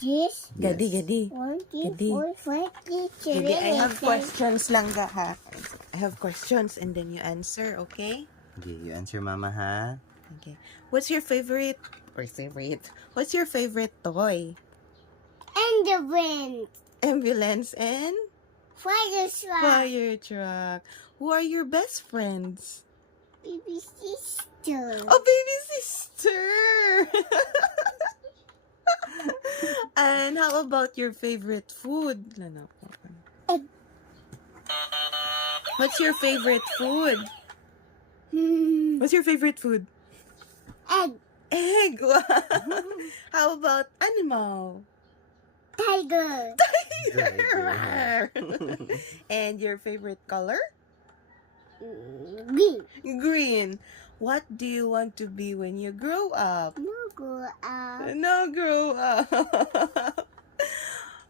this. Gadi, gadi. 1, 2, Gadi. 4, 5, 6, 7, Gadi, I have 8, 9. questions lang ga ha. I have questions and then you answer, okay? Okay, you answer mama ha. Okay. What's your favorite What's your favorite toy? And the wind. Ambulance and Fire truck. fire truck. Who are your best friends? Baby sister. Oh, baby sister! And how about your favorite food? Egg. What's your favorite food? What's your favorite food? Egg. Egg! How about animal? Tiger. And your favorite color? Green. Green. What do you want to be when you grow up? No go up. No, grow up.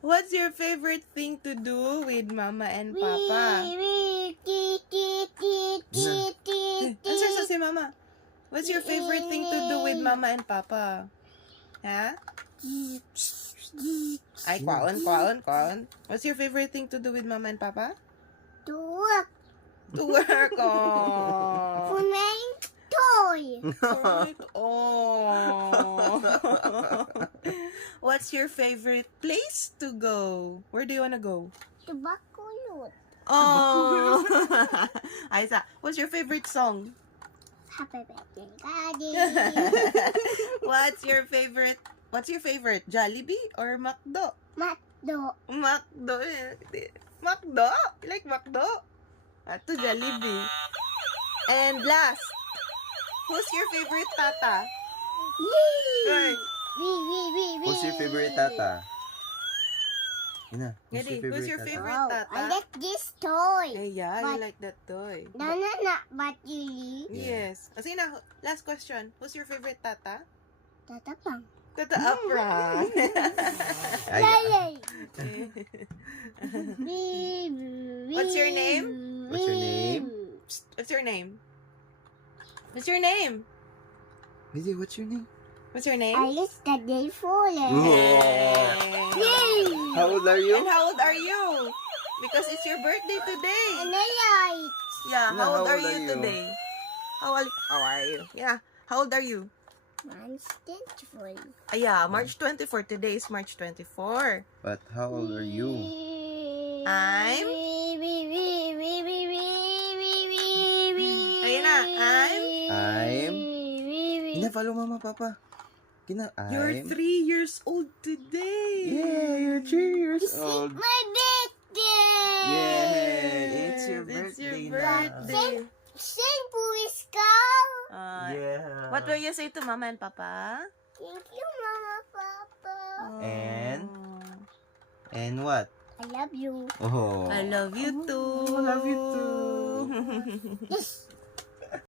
What's your favorite thing to do with mama and papa? Answer sa si mama. What's your favorite thing to do with mama and papa? Ha? Ay, kwaon. What's your favorite thing to do with mama and papa? To work. To work. Oh. For my toy. Right. Oh. What's your favorite place to go? Where do you want to go? To Bacolod. Oh. Aisa, what's your favorite song? Happy birthday, Daddy. What's your favorite Jollibee or McDo? Matdo. McDo. McDo? You like McDo? Ato Jollibee. And last, who's your favorite tata? Right. Who's your favorite tata? Ina, Who's your favorite Wow, tata? I like this toy. Yeah, you But- like that toy. No, but really? Yes. Kasi na, last question. Who's your favorite tata? Tatapang. Tata Apran. Lalay. What's your name? What's your name? What's your name? What's your name? Lizzie, what's your name? What's your name? Alice the day fallen. Yay. Yay! How old are you? And how old are you? Because it's your birthday today. And I like. Yeah, No, how old are you today? How are you? Yeah, how old are you? Mine's 24. Yeah, March 24. Today is March 24. But how old are you? I'm? Ayun na, I'm? Ina, follow mama, papa. Kina, You're I'm? 3 years old today. Yeah, you're 3 years It's old. my birthday. Yeah, it's your It's your birthday now. birthday. Sing Puis Carl. Yeah. What will you say to mama and papa? Thank you, Mama, Papa. And what? I love you. Oh. I love you too. I love you too. Yes.